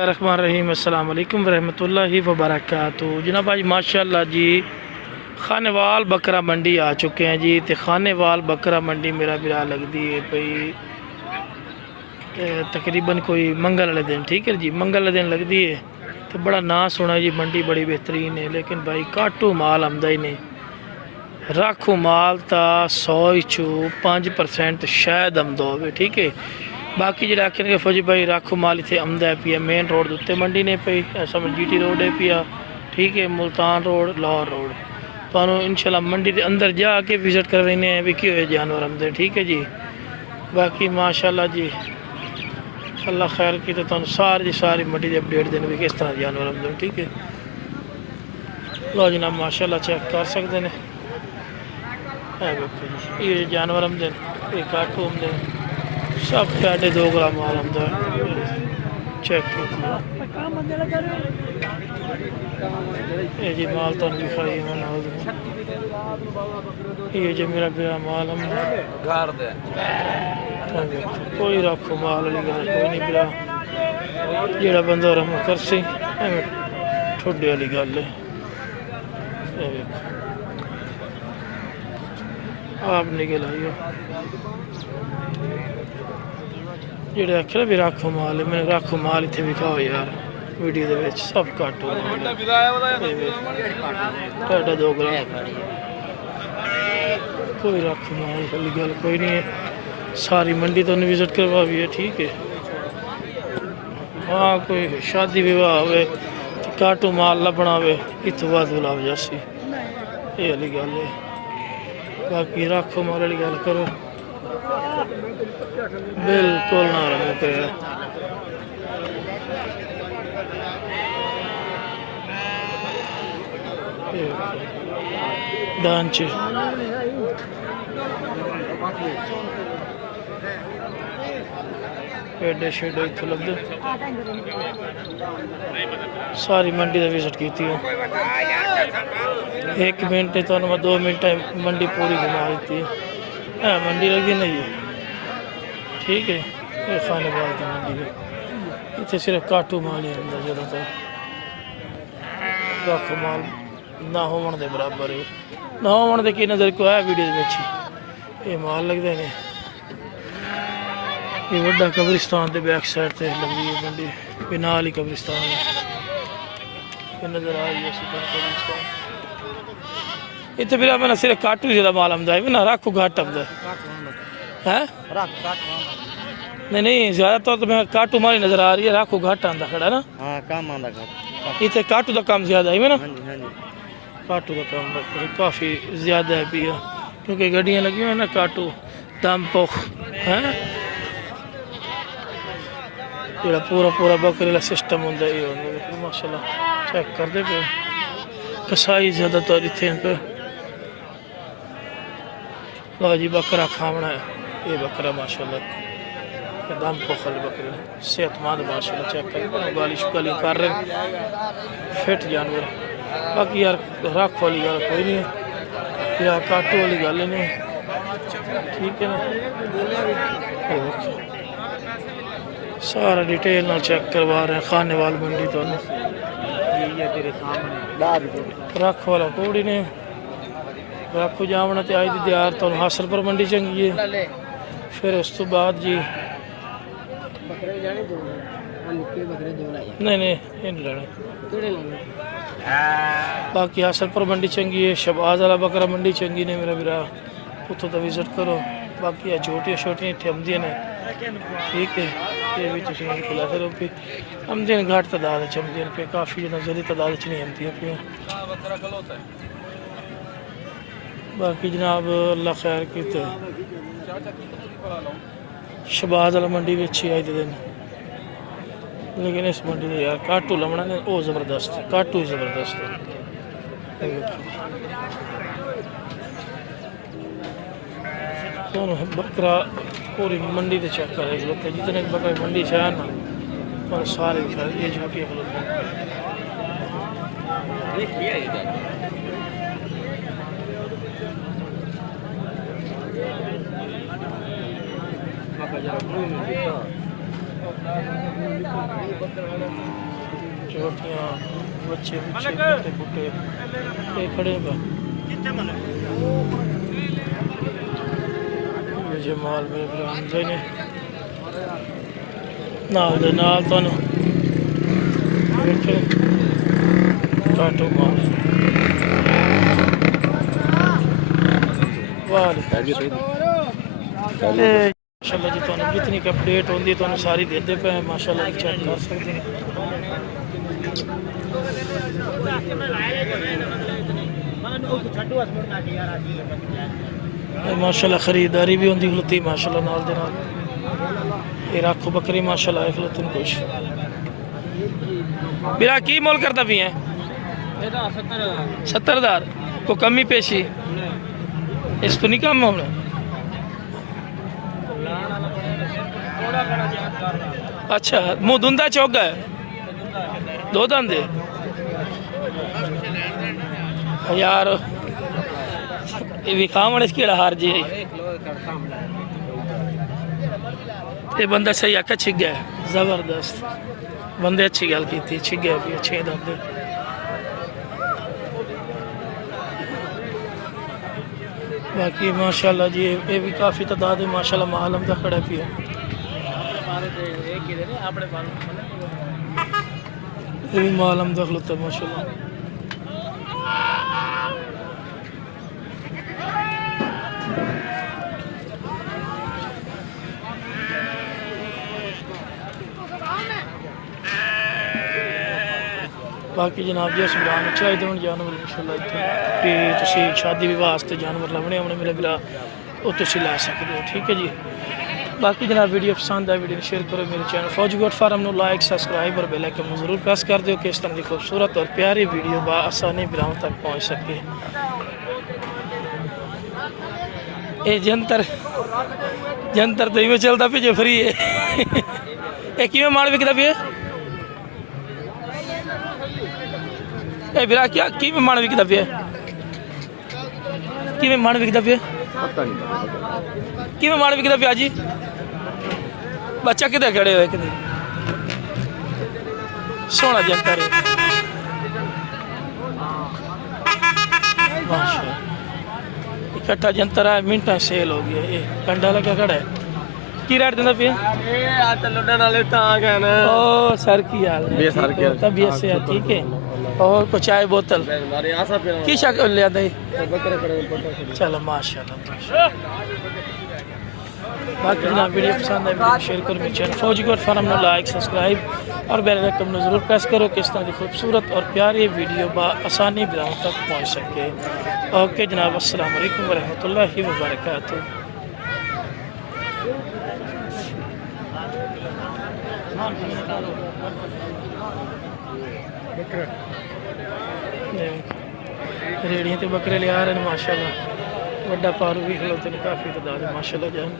रहमान रहीम अस्सलाम वालेकुम रहमतुल्लाहि व बरकातुहू। जनाब आज माशाल्लाह जी खानेवाल बकरा मंडी आ चुके हैं जी। तो खानेवाल बकरा मंडी मेरा बिरा लगती है भाई तकरीबन कोई मंगल वाले दिन, ठीक है जी, मंगल वाले दिन लगती है। तो बड़ा ना सुना जी, मंडी बड़ी बेहतरीन है, लेकिन भाई काटू माल आमदा ही नहीं। राखू माल ता 100 5% शायद आमदा हो, ठीक है। बाकी जो आखिर फौजी भाई राखू माल इतने आमदा है पिया, मेन रोड उत्ते मंडी ने पई, समझ GT रोड है पिया, ठीक है, मुल्तान रोड लाहौर रोड। तो इंशाल्लाह मंडी के अंदर जाके विजिट कर रहे हैं भी कि हुए जानवर आमदे, ठीक है जी। बाकी माशाल्लाह जी अल्लाह खैर की, तो सारी मंडी की अपडेट देने भी किस तरह जानवर आमदे, ठीक है। लो जनाब माशाल्लाह चेक कर सकते हैं, ये जानवर आमदे, ये काटू आमदे, सब साढ़े 2 ग्राम माल आमदा चेक ये जी माल तो दिखाई ये जो मेरा बिरा माल आमदा कोई रखो माल वाली गल कोई नहीं बिरा, जेड़ा बंदा रम करसी ठोडे वाली गल है। आप निकल आइयो जेड़े आखे भी राखो माल है, मैंने राखो माल इतने विखाओ यार वीडियो दे सब घट हो 2 ग्राम कोई राखो माल वाली गल कोई नहीं है। सारी मंडी तो विजिट करवा भी है, ठीक है। हाँ कोई शादी विवाह हो काटू माल लभना हो इतों बाद बुलाव जासी, ये वाली गल है। बाकी राखो माल वाली गल करो बिल्कुल ना रमो करे। डांच पेडे शेडे इतों लभदे, सारी मंडी का विजिट की 1 मिनट तो मैं 2 मिनट मंडी पूरी घुमा दी है। मंडी लगी नहीं है, ठीक है। ये खानेवाल की मंडी है, इतने सिर्फ काटू माल ही आंदा ज़्यादातर, राखो माल ना होने के बराबर है, ना होने की नज़र को है वीडियो में। ये माल लगते हैं, ये वड्डा कब्रिस्तान के बैक साइड से लगती है मंडी, नाल ही कब्रिस्तान है, नज़र आ रही है कब्रिस्तान। इतने फिर मैंने सिर्फ काटू ज़्यादा माल आमदा है ना, राखू घट आमदा है। नहीं ज़्यादातर तो मैं काटू माल नज़र आ रही है, राखू घट आंदा खड़ा ना। हाँ काम आंदा घट, इतने काटू का काम ज़्यादा है ना। हाँ जी हाँ जी, काटू का काम काफ़ी ज़्यादा है पिया, क्योंकि गड्डियाँ लगी हुई ना काटू दम पोख है, जो पूरा बकरे का सिस्टम होंगे ये माशाल्लाह चेक करते पे। कसाई ज़्यादातर इतने पे। लो जी बकरा खावना है, ये बकरा माशाल्लाह दम पोखल बकरे सेहतमंद माशाल्लाह चेक कर, गाली शुगाली कर रहे फिट जानवर। बाकी यार रख वाली गल कोई नहीं है, या काटू वाली गल नहीं, ठीक है ना। सारा डिटेल ना चेक करवा रहे हैं खानेवाल मंडी तो रख वाला कोड़ी ने रखो जावना तो आज दी यार तो हासलपुर मंडी चंगी है। फिर उस तो बाद जी नहीं लेना, बाकी हासलपुर मंडी चंगी है, शहबाज वाला बकरा मंडी चंगी ने मेरा बिरा, उतो तो विजिट करो। बाकी है छोटिया छोटिया इतने आमदियां ने, ठीक है। ये भी तुम खुला करो भी आमदियां घट तादाद आमदियां पे, काफ़ी जो नजरी तादाद नहीं आमदियां पे। बाकी जनाब अल्लाह खैर की, शहबाज वाला मंडी भी अच्छी आई दिन, लेकिन इस मंडी में यार काटू लमना ने वो ज़बरदस्त है, काटू ही ज़बरदस्त है। बकरा पूरी मंडी से चेक करे खलोते, जितने बकरे मंडी से आए ना और सारे ये झाँकी खलोते हैं। छोटियाँ बच्चे बच्चे मोटे बूटे ये खड़े हैं ये जमाल मेरे बरामदे ने नाल दे नाल तुहानू काटो माल माशाल्लाह जी तुहानू जितनी की अपडेट होंदी तुहानू सारी देते पे माशाल्लाह चेक कर सकते हैं माशाल्लाह खरीदारी भी होंदी खलोती माशाल्लाह नाल दे नाल ये रखो बकरी माशाल्लाह है खलोती ने कुछ मेरा की मोल करता भी है 70,000 को कमी पेशी इस तो नहीं कम होना अच्छा मुंह धुंधा चौका है दो धंधे यार ये विखावण इसकी हार जी ये बंदा सही आका छिक गया जबरदस्त बंदे अच्छी गल की थी छिक गया भी अच्छे धंधे बाकी माशाल्लाह जी ये भी काफ़ी तादाद है माशाल्लाह मालम का खड़ा पिया ये भी मालम दखल होता है माशाल्लाह बाकी जनाब जी सुबह चाहिए हूँ जानवर इंशाल्लाह इतने कि तुम शादी विवाह वास्ते जानवर लभने होने मेरे बिला वो तुम लै सकते हो ठीक है जी बाकी जनाब वीडियो पसंद है वीडियो शेयर करो मेरे चैनल फौजी गोट फार्म को लाइक सब्सक्राइब और बेल आइकन जरूर प्रेस कर दो कि इस तरह की खूबसूरत और प्यारी वीडियो आसानी बिराम तक पहुँच सके ये जंतर जंतर तो इवें चलता पे जो फ्री है ये किवें माल विकता पे ए बिरा क्या की में मान विकदा पे की में मान विकदा पे की में मान विकदा पे जी बच्चा किधर खड़े हुए किधर सोना जंतर है माशाल्लाह इकट्ठा जंतर है मिनटा सेल हो गया ये कंडा लगा खड़ा है की रेट देना पे आज तो लुटन वाले ता गए ना ओ सर की हाल है सर की तबीयत से ठीक है और को चाय बोतल की शक्ल लिया दे चलो माशाल्लाह बाकी जनाब वीडियो पसंद है वीडियो शेयर करो मेरे चैनल फौजी गोट फार्म को लाइक सब्सक्राइब और बेल आइकन जरूर प्रेस करो किस तरह की खूबसूरत और प्यारी वीडियो आसानी बिराम तक पहुँच सके ओके जनाब अस्सलाम वालेकुम वरहमतुल्लाहि वबरकातुहू रेड़ियाँ तो बकरे ले आ रहे हैं माशाल्लाह वड्डा पारू भी खलोते ने काफ़ी तादाद माशाल्लाह जान